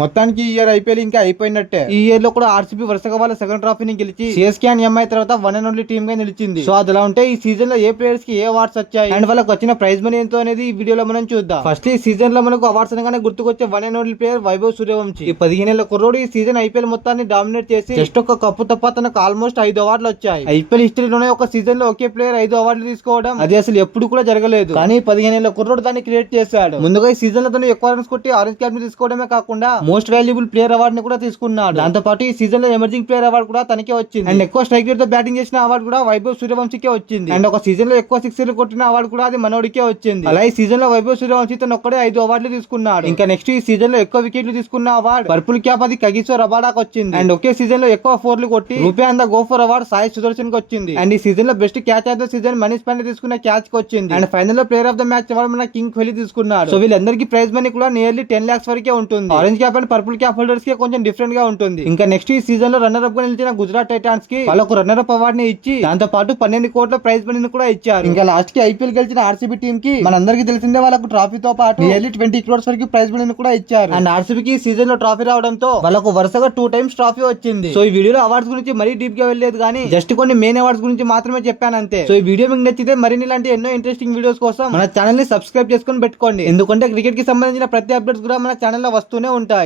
మొత్తానికి ఈ year IPL ఇంకా అయిపోయినట్టే. ఈ ఇయర్ లో కూడా ఆర్సీబీ వరుసగా వాళ్ళ సెకండ్ ట్రోఫీని గెలిచి సిఎస్కే అండ్ ఎంఐ తర్వాత వన్ అండ్ ఓన్లీ టీమ్ గా నిలిచింది. సో అదిలా ఉంటే ఈ సీజన్ లో ఏ ప్లేయర్స్ కి ఏ అవార్డ్స్ వచ్చాయి అండ్ వాళ్ళకి వచ్చిన ప్రైజ్ మనీ ఎంతో అనేది ఈ వీడియోలో మనం చూద్దాం. ఫస్ట్ ఈ సీజన్ లో మనకు అవార్డ్స్ అనగానే గుర్తుకొచ్చే one and only player Vaibhav Suryavanshi. ఈ 15 ఏళ్ల కుర్రోడు ఈ సీజన్ ఐపీఎల్ మొత్తాన్ని డామినేట్ చేసి జస్ట్ ఒక కప్పు తప్ప తనకు ఆల్మోస్ట్ 5 అవార్డులు వచ్చాయి. ఐపీఎల్ హిస్టరీలోనే ఒక సీజన్ లో ఒకే ప్లేయర్ 5 అవార్డులు తీసుకోవడం అది అసలు ఎప్పుడు కూడా జరగలేదు. కానీ 15 ఏళ్ల కుర్రోడు దాన్ని క్రియేట్ చేశాడు. ముందుగా ఈ సీజన్ లో తను ఎక్కువ రన్స్ కొట్టి ఆరెంజ్ క్యాప్ ని తీసుకోవడమే కాకుండా మోస్ట్ వాల్యుబుల్ ప్లేయర్ అవార్డు ని కూడా తీసుకున్నాడు. దాంతో పాటు ఈ సీజన్ లో ఎమర్జింగ్ ప్లేయర్ అవార్డు కూడా తనకే వచ్చింది. అండ్ ఎక్కువ స్ట్రైక్ రేట్ తో బ్యాటింగ్ చేసిన అవార్డు కూడా వైభవ్ సూర్యవంశీకే వచ్చింది. అండ్ ఒక సీజన్ లో ఎక్కువ సిక్సర్లు కొట్టిన అవార్డు కూడా అది మనోడికే వచ్చింది. అలా ఈ సీజన్ లో వైభవ్ సూర్యవంశీ తను ఒక్కడే 5 అవార్డులు తీసుకున్నాడు. ఇంకా నెక్స్ట్ ఈ సీజన్ లో ఎక్కువ వికెట్లు తీసుకున్న అవార్డు పర్పుల్ క్యాప్ అది కగిసో రబాడాకి వచ్చింది. అండ్ ఒకే సీజన్ లో ఎక్కువ 4లు కొట్టి రూపే అంద గోఫర్ అవార్డు సాయి సుదర్శన్ కి వచ్చింది. అండ్ ఈ సీజన్ లో best catch of the season Manish Pandey తీసుకున్న క్యాచ్ కి వచ్చింది. అండ్ ఫైనల్ లో player of the match award మన కింగ్ కోహ్లీ తీసుకున్నాడు. సో వీళ్ళందరికీ ప్రైజ్ మనీ కూడా నియర్లీ 10 lakhs వరకే ఉంటుంది. Orange cap and purple cap holders కి కొంచెం డిఫరెంట్ గా ఉంటుంది. ఇంకా నెక్స్ట్ ఈ సీజన్ లో రన్నర్ అప్ గా నిలిచిన గుజరాత్ టైటాన్స్ కి వాళ్ళకు రన్నర్ అప్ అవార్డు ని ఇచ్చి దాంతో పాటు 12 కోట్ల ప్రైజ్ మనీని కూడా ఇచ్చారు. ఇంకా లాస్ట్ కి ఐపీఎల్ గెలిచిన ఆర్సీబీ టీమ్ కి మనందరికీ తెలిసిందే వాళ్ళకు ట్రాఫీతో పాటు నియర్లీ 20 crores వరకు ప్రైజ్ మనీని కూడా ఇచ్చారు. అండ్ ఆర్సీబీకి ఈ సీజన్ లో ట్రాఫీ రావడంతో వాళ్ళకు వరుసగా 2 times ట్రాఫీ వచ్చింది. సో ఈ వీడియోలో అవార్డ్స్ గురించి మరీ డీప్ గా వెళ్ళలేదు కానీ జస్ట్ కొన్ని మెయిన్ అవార్డ్స్ గురించి మాత్రమే చెప్పాను అంతే. సో ఈ వీడియో మీకు నచ్చితే మరిన్ని ఇలాంటి ఎన్నో ఇంట్రెస్టింగ్ వీడియోస్ కోసం మన ఛానల్ ని సబ్స్క్రైబ్ చేసుకొని పెట్టుకోండి. ఎందుకంటే క్రికెట్ కి సంబంధించిన ప్రతి అప్డేట్స్ కూడా మన ఛానల్ లో వస్తూనే ఉంటాయి.